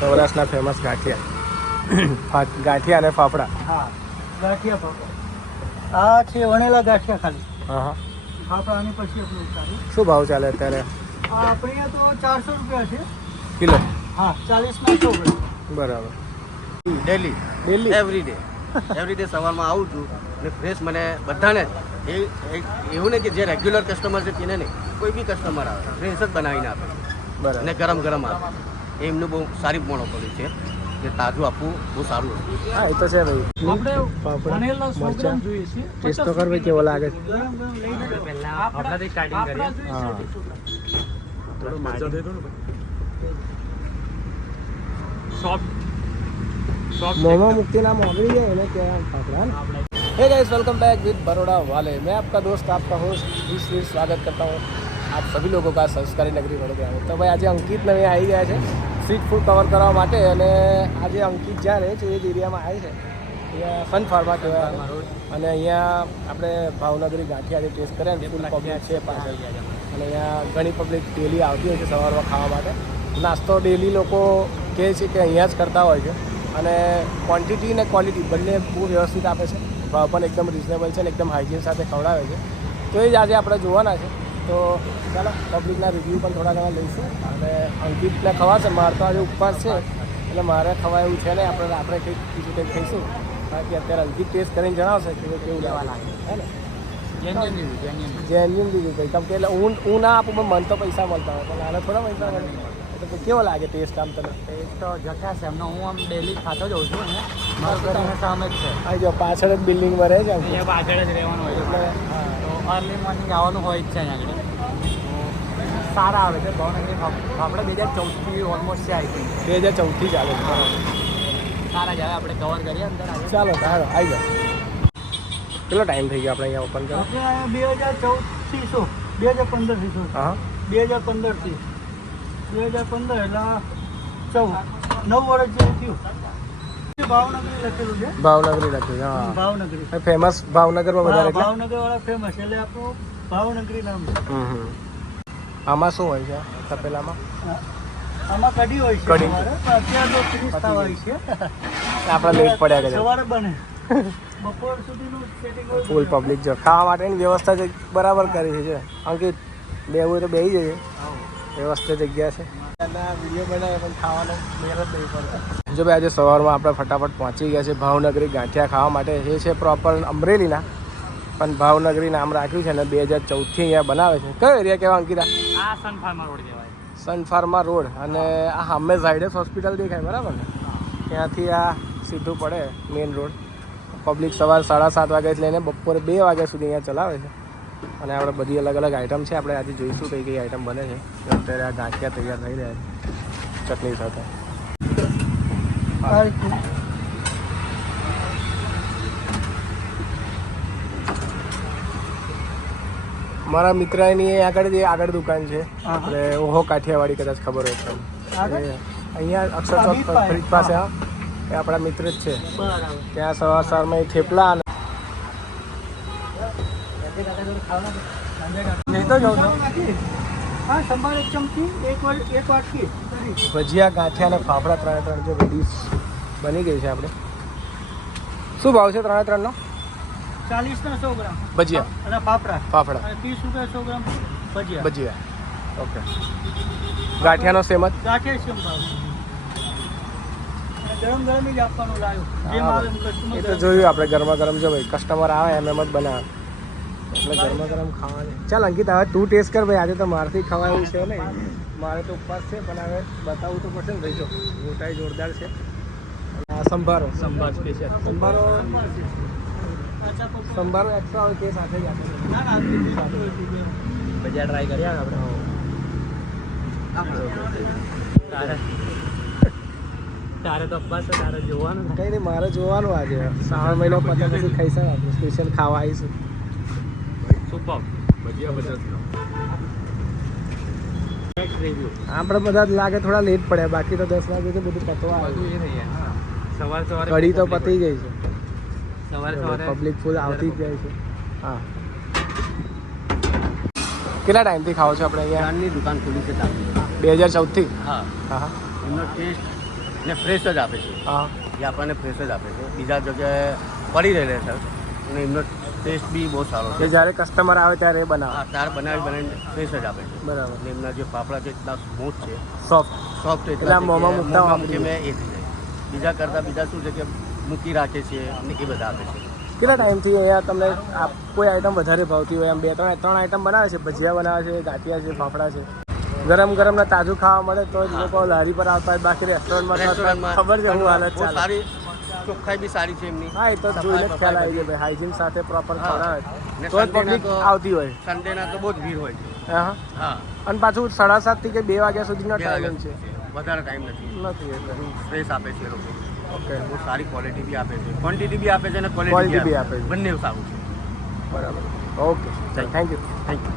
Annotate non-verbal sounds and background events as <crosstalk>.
સૌરાષ્ટ્રના ફેમસ ગાંઠિયા. ગાંઠિયા અને ફાફડા. હા ગાંઠિયા ફાફડા. આ છે વણેલા ગાંઠિયા ખાલી. હા હા. ફાફડા પછી આપણે શું ભાવ ચાલે અત્યારે? આપણે તો ચારસો રૂપિયા છે. કિલો? હા ચાલીસ સો બરાબર. Daily daily every day every day સવારમાં આવું છું અને ફ્રેશ મને બધાને એવું નહીં કે જે રેગ્યુલર કસ્ટમર છે તેને નહીં. કોઈ બી કસ્ટમર આવે. ફ્રેશ જ બનાવીને આપે. બરાબર. અને ગરમ ગરમ આપે. એ એમનું બહુ સારી મોનોપોલી છે કે તાજું આપવું બહુ સારું છે હા એ તો છે ભાઈ આપણે ફાફડા, વણેલા સો મરચાં. ગ્રામ જોઈએ છે ટેસ્ટ તો કર ભાઈ કેવો લાગે છે ગરમ ગરમ લઈને આપણાથી સ્ટાર્ટિંગ કરીએ હા मोमो मुक्ति नाम मोगरी है इन्हें क्या है फाफड़ा ना hey guys welcome back with Baroda वाले मैं आपका दोस्त आपका होस्ट इस फिर स्वागत करता हूँ આપ સભી લોકો કા સંસ્કારી નગરી વડોદરા તો ભાઈ આજે અંકિત નવી આવી ગયા છે સ્ટ્રીટ ફૂડ કવર કરવા માટે અને આજે અંકિત જ્યાં રહે છે એ જ એરિયામાં આવે છે. અહીંયા સન ફાર્મા કહેવાય. અને અહીંયા આપણે ભાવનગરી ગાંઠિયા જે ટેસ્ટ કર્યા ને ફૂલ પબ્લિક છે પાછળ. અને અહીંયા ઘણી પબ્લિક ડેલી આવતી હોય છે સવારમાં ખાવા માટે. નાસ્તો ડેલી લોકો કહે છે કે અહીંયા જ કરતા હોય છે. અને ક્વોન્ટિટી ને ક્વોલિટી બંને બહુ વ્યવસ્થિત આપે છે. ભાવ પણ એકદમ રિઝનેબલ છે અને એકદમ હાઇજીન સાથે ખવડાવે છે. તો એ જ આજે આપણે જોવાના છે. તો ચાલો પબ્લિકના રિવ્યૂ પણ થોડા ઘણા લઈશું. અને અંકિતને ખવાશે મારે તો આજે ઉપવાસ છે. એટલે મારે ખવા એવું છે ને આપણે આપણે કંઈક બીજું કંઈક ખાઈશું. બાકી અત્યારે હલ્દી ટેસ્ટ કરીને જણાવશે કે કેવું લેવા લાગે. હે ને? જેન્યુન બીજું કંઈ કેમ કે એટલે હું હું ના આપું પણ મને તો પૈસા મળતા હોય. પણ આને થોડા પૈસા મળે. તો કેવો લાગે ટેસ્ટ આમ તને? ટેસ્ટ તો જકાશ. એમનો હું આમ ડેલી ખાતો જ હોઉં છું ને. મારું ઘર સામે જ છે. આ જો પાછળ જ બિલ્ડિંગમાં રહે છે પાછળ જ રહેવાનું હોય એટલે અર્લી મોર્નિંગ આવવાનું હોય જ છે અહીંયા આગળ. સારા આવે છે. ભાવનગરી આપણે બે હજાર ચૌદથી ઓલમોસ્ટ છે આઈ થિંક બે હજાર ચૌદથી ચાલે છે. સારા જ આવે આપણે કવર કરીએ અંદર ચાલો સારો આવી જાઓ. કેટલો ટાઈમ થઈ ગયો આપણે અહીંયા ઓપન કરો બે હજાર ચૌદથી શું? બે હજાર પંદરથી શું? હા. બે હજાર પંદરથી. બે હજાર પંદર એટલે ચૌદ. નવ વર્ષ જેવું થયું. ભાવનગરી લખેલું છે. ભાવનગરી લખેલું હા. ભાવનગરી. ફેમસ ભાવનગરમાં વધારે ભાવનગર વાળા ફેમસ એટલે આપણું ભાવનગરી નામ છે. આમાં શું હોય છે? તપેલામાં? આમાં કઢી હોય છે કઢી. અત્યારે તો ફિનિશ હોય છે. <laughs> આપણે લેટ પડ્યા કરે. સવારે બને. <laughs> બપોર સુધીનું સેટિંગ હોય ફૂલ પબ્લિક જો. ખાવા માટેની વ્યવસ્થા જે બરાબર કરી છે અંકિત બેવું તો બેસી જઈએ. વ્યવસ્થિત જગ્યા છે. વીડિયો બનાવે પણ ખાવાનો મેળ જ નહીં પડતો જો ભાઈ આજે સવારમાં આપણે ફટાફટ પહોંચી ગયા છે ભાવનગરી ગાંઠિયા ખાવા માટે. એ છે પ્રોપર અમરેલીના. પણ ભાવનગરી નામ રાખ્યું છે અને બે હજાર ચૌદથી અહીંયા બનાવે છે. કયો એરિયા કહેવા અંકિતા? આ સન ફાર્મા રોડ કહેવાય. સન ફાર્મા રોડ અને આ હામે ઝાયડસ હોસ્પિટલ દેખાય બરાબર ને? ત્યાંથી આ સીધું પડે મેઇન રોડ પબ્લિક સવાર સાડા સાત વાગ્યાથી લઈને બપોરે બે વાગ્યા સુધી અહીંયા ચલાવે છે. અને આપણે બધી અલગ અલગ આઈટમ છે આપણે આજે જોઈશું કઈ કઈ આઈટમ બને છે. અત્યારે આ ગાંઠિયા તૈયાર થઈ રહ્યા છે ચટણી સાથે. મારા મિત્રની આગળ જે આગળ દુકાન છે એટલે ઓહો કાઠિયાવાડી કદાચ ખબર હોય તમને અહીંયા અક્ષર ચોક અભી પાસે. એ આપણા મિત્ર જ છે. ત્યાં સવાર સવારમાં એ થેપલા અને ભજીયા ગાંઠિયા અને ફાફડા ત્રણે ત્રણ જે ડીશ બની ગઈ છે આપણે શું ભાવ છે ત્રણે ત્રણનો? ચાલીસના સો ગ્રામ. ભજીયા. અને ફાફડા અને ત્રીસ રૂપિયા સો ગ્રામ ભજીયા. ભજીયા. ઓકે. ગાંઠિયાનો સેમ જ? ગાંઠિયા સેમ ભાવ. ગરમ ગરમ જ આપવાનું લાવ્યું. જેમ આવે એમ એ તો જોયું આપણે ગરમા ગરમ જો ભાઈ કસ્ટમર આવે એમ એમ જ બનાવે. એટલે ગરમા ગરમ ખાવાની. ચાલ અંકિત હવે તું ટેસ્ટ કર ભાઈ. આજે તો મારથી ખવાય છે ને મારે તો ઉપવાસ છે પણ હવે બતાવવું તો પડશે ને ભાઈ. જો મોટાઈ જોરદાર છે. આ સંભારો. સંભાર સ્પેશિયલ સંભારો. સંભારો એક્સ્ટ્રા હોય તે સાથે જ આપે ભજીયા ટ્રાય કરીએ આપણે. તારે. તારે તો છે, તારે જોવાનું કંઈ નહીં મારે જોવાનું આજે. શ્રાવણ મહિનો પતંગ પછી ખાઈશું આપણે. સ્પેશિયલ ખાવા આવીશું. સુપર આપણે બધા જ લાગે થોડા લેટ પડ્યા. બાકી તો દસ વાગે તો બધું પતવા આવ્યું. સવાર સવારે કઢી તો પતી ગઈ છે. સવારે સવારે પબ્લિક ફૂલ આવતી જ જાય છે. હા. કેટલા ટાઈમથી ખાઓ છો આપણે અહીંયા? ચાંદની દુકાન ખુલી છે બે હજાર ચૌદથી હા. હા હા. એમનો ટેસ્ટ ને ફ્રેશ જ આપે છે. હા. એ આપણને ફ્રેશ જ આપે છે. બીજા જગ્યાએ પડી રહેલે સર અને એમનો ટેસ્ટ બી બહુ સારો છે. જ્યારે કસ્ટમર આવે ત્યારે એ બનાવે. હા તાર બનાવી બનાવીને ફ્રેશ જ આપે છે. બરાબર. અને એમના જે પાપડા છે એટલા સ્મૂથ છે. સોફ્ટ સોફ્ટ એટલા મોંમાં મૂકતા મૂકે મેં એ થઈ જાય બીજા કરતાં બીજા શું છે કે મૂકી રાખે છે અને એ બધા આપે છે. કેટલા ટાઈમથી અહીંયા તમને આ કોઈ આઈટમ વધારે ભાવતી હોય? એમ બે ત્રણ ત્રણ આઈટમ બનાવે છે? ભજીયા બનાવે છે ગાંઠિયા છે ફાફડા છે? ગરમ ગરમ ને તાજું ખાવા મળે તો જ લોકો લારી પર આવતા હોય બાકી રેસ્ટોરન્ટમાં ખબર છે હું હાલત ચાલે. સારી ચોખ્ખાઈ બી સારી છે એમની. હા એ તો જોઈને જ ખ્યાલ આવી જાય ભાઈ હાઇજીન સાથે પ્રોપર. ખવડાવે. તો જ પબ્લિક આવતી હોય. સન્ડેના તો બહુ જ ભીડ હોય. છે હા. હા. અને પાછું સાડા સાતથી કે બે વાગ્યા સુધીનો બે ટાઈમિંગ છે. વધારે ટાઈમ નથી. નથી એટલે. ફ્રેશ આપે છે લોકો. ઓકે બહુ સારી ક્વોલિટી બી આપે છે. ક્વોન્ટિટી બી આપે છે અને ક્વોલિટી બી આપે. છે. બંને સારું છે. બરાબર. Okay thank you thank you